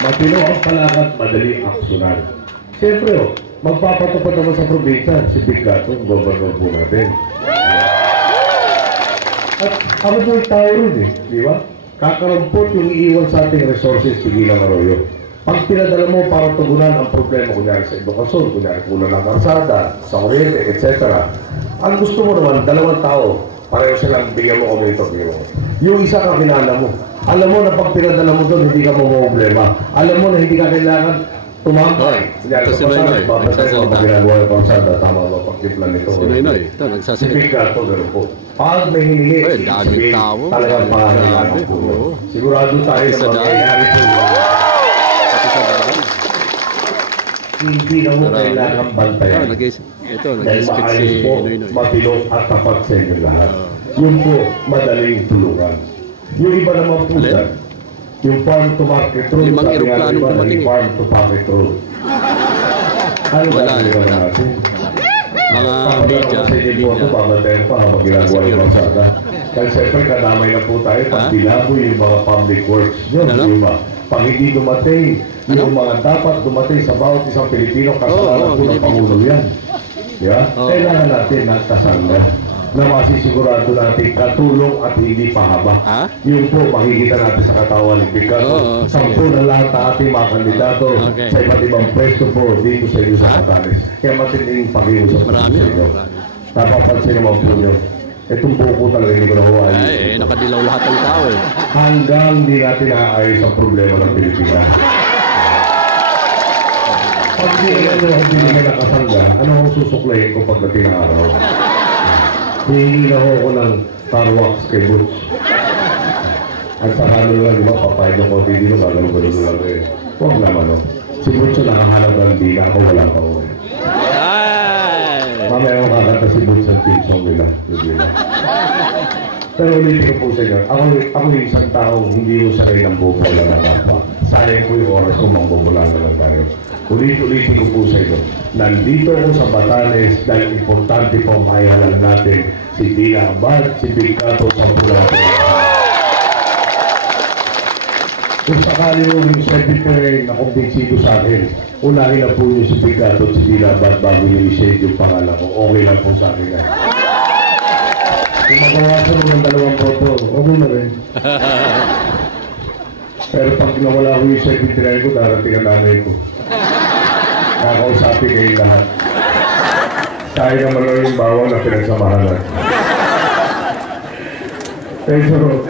Matino ang palakad, madaling aksyonan. Siyempre, magpapatupad naman sa probinsya, si Bigato, ang gobernador po natin. At ako po yung tao rin di ba? Kakarumpot yung iiwan sa ating resources, Tigilang Arroyo. Pag pinadala mo para tugunan ang problema, kunyari sa edukasyon, kunyari kulang ng karsada, sa kuryente, etc. Ang gusto mo naman, dalawang tao, pareho silang bigyan mo kami ito, yung isa ka kinala mo. Alam mo na pag pinadala mo doon, hindi ka problema. Alam mo na hindi ka kailangan tumambay. Kunyari sa karsada, babasay mo pag ginagawa yung karsada, tama ba pagkiplan nito? Si Noynoy, ito, nagsasalita. Si Bigato, gano'n po. Pag may hiningi, daming tao. talagang pangangailangan po. Sigurado tayo na mangyayari po. Hindi na mo kailangan bantayan. Ito, dahil maayos po, matilong at tapat sa inyo lahat. Yun po, madaling tulungan. Yung iba naman po dyan, yung farm to market road, Limang eroplano dumating. farm to market road. Ano ba nila natin? Mga media, pabantayan pa habang ginagawa yung magsada. Kasi siyempre, kadamay na po tayo pag binaboy yung mga public works nyo, di ba? Pag hindi dumating, yung mga dapat dumating sa bawat isang Pilipino, kasalanan po ng Pangulo yan. Kailangan natin nagkasangga na masisigurado natin katulong at hindi pahaba. Yun po, makikita natin sa katawan ni Bigato. 10 na lahat na ating mga kandidato sa iba't ibang pwesto po dito sa inyo sa Batanes. Kaya matinding pakiusap sa inyo. Napapansin naman po nyo. Itong buko talaga hindi ko nahuwain. Nakadilaw lahat ng tao Hanggang hindi natin naayos ang problema ng Pilipinas. Pag hindi ka nakasangga, ano ang susuklayin ko pagdating ng araw? Hihingi na ako ng car wax kay Butch. At saka ano lang, di ba, papayad ng konti dito, gagano-gano lang Huwag naman, Si Butch yung nakahanap ng dila, ako wala pa ako Mamaya ako kakanta si Butch ang team song nila. Pero ulitin ko po sa inyo, ako yung isang taong hindi yung sanay ng bobola ng kapwa. Sayang ko yung oras ko, mangbobola na lang tayo. Ulitin ko po sa inyo, nandito ako sa Batanes dahil importante po ang mayahalan natin si Dina Abad, si Bigato sa Pulato. Kung sakali mo yung secretary na kumbinsido sa akin, unahin na po niyo si Bigato at si Dina Abad bago niyo i-shade yung pangalan ko. Okay lang po sa akin yan. Kung magawasan mo ng 2 boto, okay na rin. Pero pag nawala ko yung secretary ko, darating ang nanay ko. Kakausapin kayo lahat. Kaya naman lang yung bawang na pinagsamahan natin. Pero